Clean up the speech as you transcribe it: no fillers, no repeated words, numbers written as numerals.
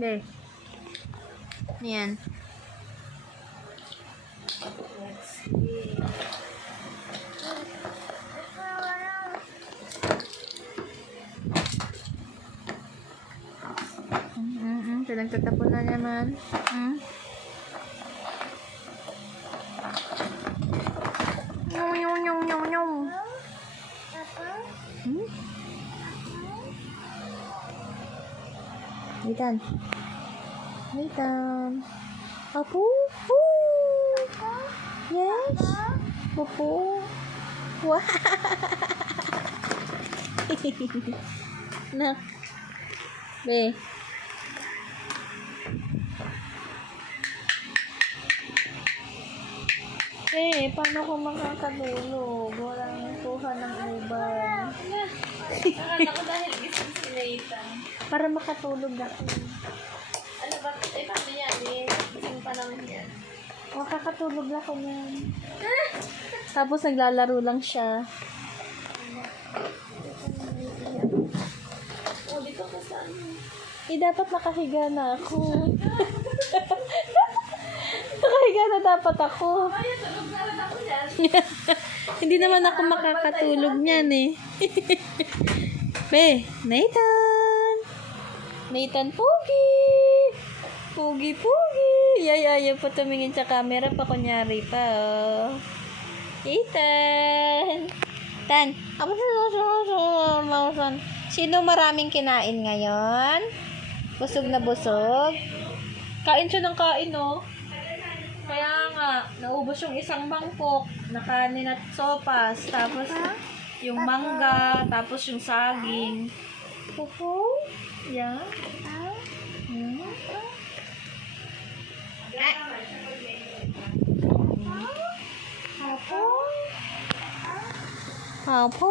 Be. Yan. Pinagtatapon na naman. Nyong. Waitan. Apo? Yes. Popo. Wow. Nak. Be. Paano ko makakatulog? Walang kuha ng uban. Nakala ko dahil gising si Nathan. Para makatulog ako. Ano ba? Paano yan? Gising pa naman yan. Makakatulog lang ako yan. Tapos naglalaro lang siya. Oh, dito ka saan? Dapat nakahiga na ako. Nakahiga na dapat ako. Ay, tulog na rin ako yan. Hindi naman ako makakatulog niyan eh. Be, Nathan, Pogi. Pogi. Ayaw pa tumingin sa camera pa, kunyari pa, oh. Ethan. Sino maraming kinain ngayon? Busog na busog? Kain siya ng kain, oh. Kaya nga, naubos yung isang mangkok na kanin at sopas. Tapos, yung mangga, tapos yung saging. Pupo? Yeah. Apo?